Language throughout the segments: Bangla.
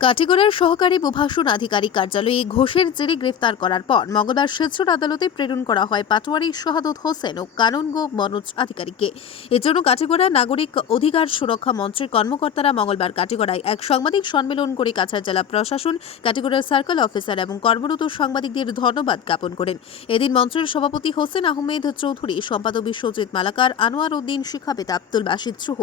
কাটিগড়ার সহকারী প্রভাষণ আধিকারিক কার্যালয়ে ঘোষের জেরে গ্রেফতার করার পর মঙ্গলবার শিলচর আদালতে প্রেরণ করা হয় পাটোয়ারি শাহাদত হোসেন ও কানুনগো মনোজ আধিকারিককে। এজন্য কাটিগড়া নাগরিক অধিকার সুরক্ষা মঞ্চের কর্মকর্তারা মঙ্গলবার কাটিগড়ায় এক সাংবাদিক সম্মেলন করে কাছাড় জেলা প্রশাসন, কাটিগড়ার সার্কেল অফিসার এবং কর্মরত সাংবাদিকদের ধন্যবাদ জ্ঞাপন করেন। এদিন মঞ্চের সভাপতি হোসেন আহমেদ চৌধুরী, সম্পাদক বিশ্বজিৎ মালাকার, আনোয়ার উদ্দিন শিখাবেদ, আব্দুল বাসিদ সহ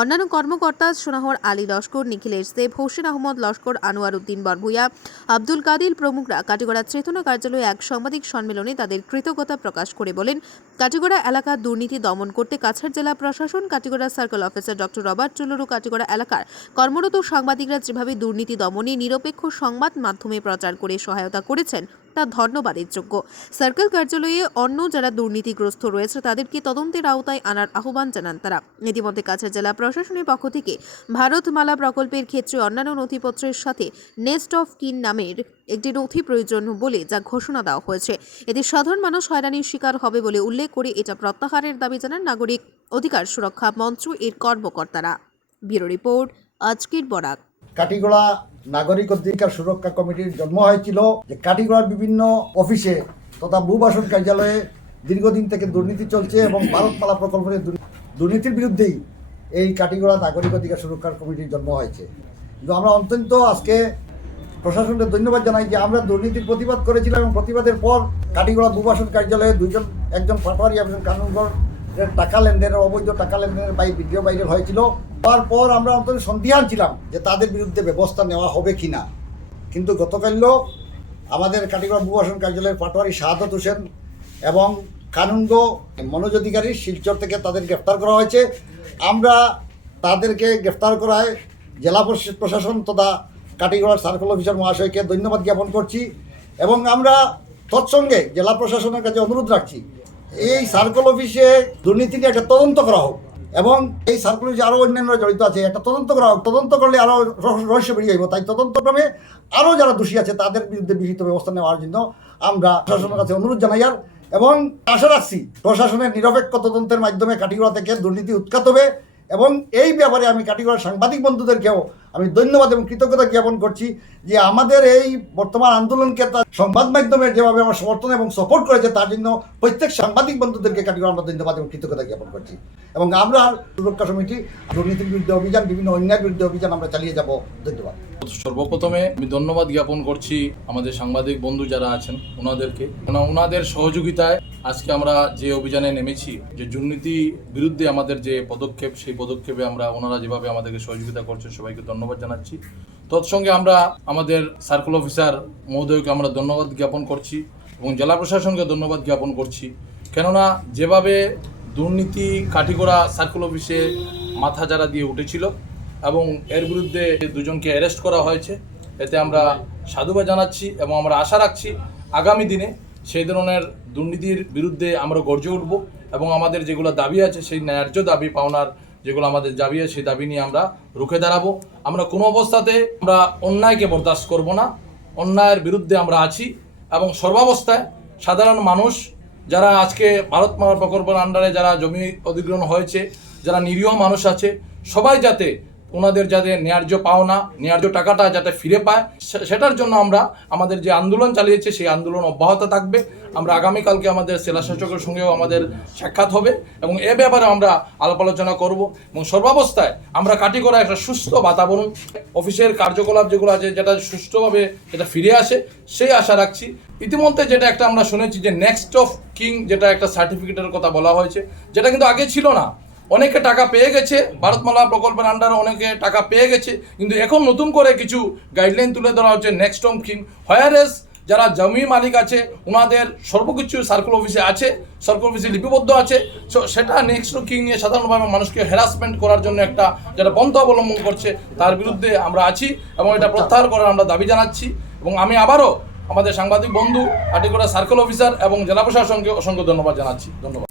অন্যান্য কর্মকর্তা সোনাহর আলী লস্কর, নিখিলেশ দেব, হোসেন আহমদ লস্কর, আনোয়ার উদ্দিন বরভুইয়া, আব্দুল কাদির প্রমুখরা কাটিগড়া চেতনা কার্যালয়ে এক সাংবাদিক সম্মেলনে তাদের কৃতজ্ঞতা প্রকাশ করে বলেন, কাটিগড়া এলাকার দুর্নীতি দমন করতে কাছাড় জেলা প্রশাসন, Katigorah circle officer doctor Robert Chuluru, Katigorah এলাকার কর্মরত সাংবাদিকরা যেভাবে দুর্নীতি দমনে নিরপেক্ষ সংবাদ মাধ্যমে প্রচার করে সহায়তা করেছেন তা ধন্যবাদের যোগ্য। সার্কেল কার্যালয়ে অন্য যারা দুর্নীতিগ্রস্ত রয়েছে তাদেরকে তদন্তের আওতায় আনার আহ্বান জানান তারা। ইতিমধ্যে কাছাড় জেলা প্রশাসনের পক্ষ থেকে ভারতমালা প্রকল্পের ক্ষেত্রে অন্যান্য নথিপত্রের সাথে নেস্ট অফ কিন নামের একটি নথি প্রয়োজন বলে যা ঘোষণা দেওয়া হয়েছে। এতে সাধারণ মানুষ হয়রানির শিকার হবে বলে উল্লেখ করে এটা প্রত্যাহারের দাবি জানান নাগরিক অধিকার সুরক্ষা মঞ্চ এর কর্মকর্তারা। ব্যুরো রিপোর্ট, আজকের বরাক। কাটিগড়া নাগরিক অধিকার সুরক্ষা কমিটির জন্ম হয়েছিল যে কাটিগড়ার বিভিন্ন অফিসে তথা ভূবাসন কার্যালয়ে দীর্ঘদিন থেকে দুর্নীতি চলছে এবং ভারতমালা প্রকল্পের দুর্নীতির বিরুদ্ধেই এই কাটিগড়া নাগরিক অধিকার সুরক্ষা কমিটির জন্ম হয়েছে। কিন্তু আমরা অত্যন্ত আজকে প্রশাসনকে ধন্যবাদ জানাই যে আমরা দুর্নীতির প্রতিবাদ করেছিলাম এবং প্রতিবাদের পর কাটিগড়া ভূবাসন কার্যালয়ে একজন পাটোয়ারি এবং কানুনগড় টাকা লেনদেনের অবৈধ টাকা লেনদেনের ভিডিও ভাইরাল হয়েছিল। তারপর আমরা অন্তত সন্দিহান ছিলাম যে তাদের বিরুদ্ধে ব্যবস্থা নেওয়া হবে কিনা, কিন্তু গতকালও আমাদের কাটিগড়া ভূবাসন কার্যালয়ের পাটোয়ারি শাহাদত হোসেন এবং কানুনগো মনোজ অধিকারী শিলচর থেকে তাদের গ্রেফতার করা হয়েছে। আমরা তাদেরকে গ্রেফতার করায় জেলা প্রশাসন তথা কাটিগড়ার সার্কেল অফিসার মহাশয়কে ধন্যবাদ জ্ঞাপন করছি এবং আমরা তৎসঙ্গে জেলা প্রশাসনের কাছে অনুরোধ রাখছি এই সার্কেল অফিসে দুর্নীতি নিয়ে একটা তদন্ত করা হোক এবং এই সার্কেল অফিসে আরও অন্যান্য জড়িত আছে একটা তদন্ত করা হোক। তদন্ত করলে আরও রহস্য বেরিয়ে যাইব। তাই তদন্তক্রমে আরও যারা দোষী আছে তাদের বিরুদ্ধে বিহিত ব্যবস্থা নেওয়ার জন্য আমরা প্রশাসনের কাছে অনুরোধ জানাই এবং আশা রাখছি প্রশাসনের নিরপেক্ষ তদন্তের মাধ্যমে কাটিগড়া থেকে দুর্নীতি উৎখাত হবে এবং এই ব্যাপারে আমি কাটিগড়ার সাংবাদিক বন্ধুদেরকেও আমি ধন্যবাদ এবং কৃতজ্ঞতা জ্ঞাপন করছি যে আমাদের এই বর্তমান আন্দোলনকে তার সংবাদ মাধ্যমের যেভাবে আমার সমর্থন এবং সাপোর্ট করেছে তার জন্য প্রত্যেক সাংবাদিক বন্ধুদেরকে কাটিগড়া আমরা ধন্যবাদ এবং কৃতজ্ঞতা জ্ঞাপন করছি এবং আমরা সুরক্ষা সমিতি দুর্নীতির বিরুদ্ধে অভিযান, বিভিন্ন অন্যায়ের বিরুদ্ধে অভিযান আমরা চালিয়ে যাব। ধন্যবাদ। সর্বপ্রথমে আমি ধন্যবাদ জ্ঞাপন করছি আমাদের সাংবাদিক বন্ধু যারা আছেন ওনাদেরকে, ওনাদের সহযোগিতায় আজকে আমরা যে অভিযানে নেমেছি, যে দুর্নীতি বিরুদ্ধে আমাদের যে পদক্ষেপ, সেই পদক্ষেপে আমরা ওনারা যেভাবে আমাদেরকে সহযোগিতা করছেন সবাইকে ধন্যবাদ জানাচ্ছি। তৎসঙ্গে আমরা আমাদের সার্কেল অফিসার মহোদয়কে আমরা ধন্যবাদ জ্ঞাপন করছি এবং জেলা প্রশাসনকে ধন্যবাদ জ্ঞাপন করছি। কেননা যেভাবে দুর্নীতি কাটিগড়া সার্কেল অফিসে মাথা যারা দিয়ে উঠেছিল এবং এর বিরুদ্ধে দুজনকে অ্যারেস্ট করা হয়েছে, এতে আমরা সাধুবাদ জানাচ্ছি এবং আমরা আশা রাখছি আগামী দিনে সেই ধরনের দুর্নীতির বিরুদ্ধে আমরা গর্জে উঠব এবং আমাদের যেগুলো দাবি আছে সেই ন্যায্য দাবি পাওনার যেগুলো আমাদের দাবি আছে সেই দাবি নিয়ে আমরা রুখে দাঁড়াবো। আমরা কোনো অবস্থাতে আমরা অন্যায়কে বরদাস্ত করব না, অন্যায়ের বিরুদ্ধে আমরা আছি এবং সর্বাবস্থায় সাধারণ মানুষ যারা আজকে ভারতমালা প্রকল্পের আন্ডারে যারা জমি অধিগ্রহণ হয়েছে, যারা নিরীহ মানুষ আছে, সবাই যাতে ওনাদের যাতে ন্যায্য পাওনা, ন্যায্য টাকাটা যাতে ফিরে পায় সেটার জন্য আমরা আমাদের যে আন্দোলন চালিয়েছে সেই আন্দোলন অব্যাহত থাকবে। আমরা আগামীকালকে আমাদের জেলা শাসকের সঙ্গেও আমাদের সাক্ষাৎ হবে এবং এ ব্যাপারে আমরা আলাপ আলোচনা করব এবং সর্বাবস্থায় আমরা কাটিগড়া একটা সুস্থ বাতাবরণ, অফিসের কার্যকলাপ যেগুলো আছে যেটা সুষ্ঠুভাবে যেটা ফিরে আসে সেই আশা রাখছি। ইতিমধ্যে যেটা একটা আমরা শুনেছি যে নেক্সট অফ কিং যেটা একটা সার্টিফিকেটের কথা বলা হয়েছে, যেটা কিন্তু আগে ছিল না। অনেকে টাকা পেয়ে গেছে, ভারতমালা প্রকল্পের আন্ডারে অনেকে টাকা পেয়ে গেছে, কিন্তু এখন নতুন করে কিছু গাইডলাইন তুলে ধরা হচ্ছে নেক্সট অফ কিং। হোয়ারেস যারা জমি মালিক আছে ওনাদের সর্বকিছু সার্কেল অফিসে আছে, সার্কেল অফিসে লিপিবদ্ধ আছে, সেটা নেক্সট অফ কিং নিয়ে সাধারণভাবে মানুষকে হ্যারাসমেন্ট করার জন্য একটা যেটা পন্থা অবলম্বন করছে তার বিরুদ্ধে আমরা আছি এবং এটা প্রত্যাহার করার আমরা দাবি জানাচ্ছি। এবং আমি আবারও আমাদের সাংবাদিক বন্ধু কাটিগড়া সার্কেল অফিসার এবং জেলা প্রশাসনকে অসংখ্য ধন্যবাদ জানাচ্ছি। ধন্যবাদ।